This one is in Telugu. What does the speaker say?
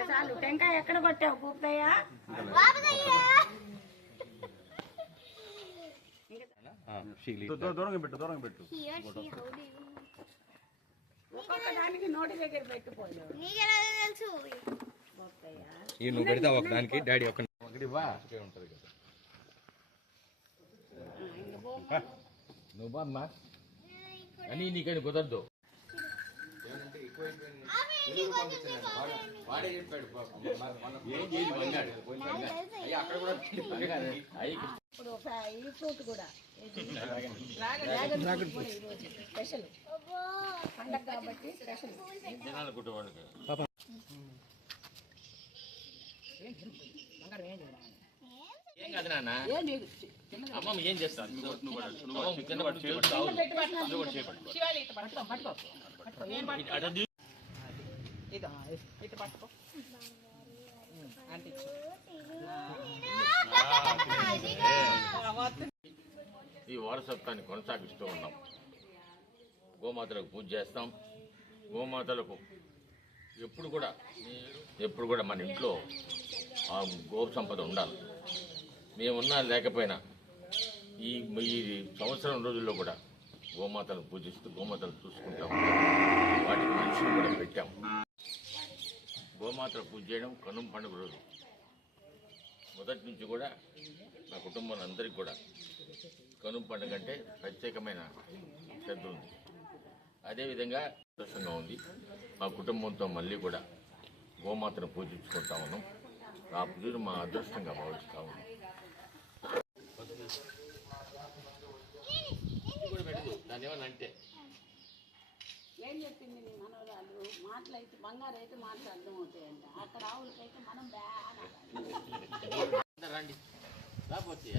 చాలు టెంకాయ ఎక్కడ కొట్టావు పూర్తయ్య దూరంగా పెట్టు ఒక్కొక్క దానికి నోటి దగ్గర పెట్టిపోయావు నువ్వు పెడతావు ఒక దానికి డాడీ ఒకటి ఉంటది కదా నువ్వు బామ్మా అని నీకని కుదరదు వాడే చెప్పాడు అక్కడ కూడా ఇప్పుడు ఈ ఫ్రూట్ కూడా స్పెషల్ పండగ కాబట్టి స్పెషల్ జనాలు కుట్టేవాళ్ళకి ఏం కాదు నాన్న అమ్మమ్మ ఏం చేస్తారు ఈ వారసత్వాన్ని కొనసాగిస్తూ ఉన్నాం. గోమాతలకు పూజ చేస్తాం. గోమాతలకు ఎప్పుడు కూడా మన ఇంట్లో ఆ గో సంపద ఉండాలి. మేమున్నా లేకపోయినా ఈ సంవత్సరం రోజుల్లో కూడా గోమాతలను పూజిస్తూ గోమాతలు చూసుకుంటాం. వాటికి మనుషులు కూడా పెట్టాం. గోమాతలు పూజ చేయడం కనుమ పండుగ రోజు మొదటి నుంచి కూడా నా కుటుంబం అందరికీ కూడా కనుమ పండుగ అంటే ప్రత్యేకమైన శ్రద్ధ ఉంది. అదేవిధంగా సంతోషంగా ఉంది. మా కుటుంబంతో మళ్ళీ కూడా గోమాతను పూజించుకుంటా ఉన్నాం. ఆ పూజను మా అదృష్టంగా భావిస్తా ఉన్నాం. దాని ఏమన్నా అంటే ఏం చెప్పింది నీ మనవరాలు మాటలైతే బంగారు అయితే మాటలు అర్థమవుతాయంట. అక్కడ ఆవులకైతే మనం బాగా రండి రాకపోతే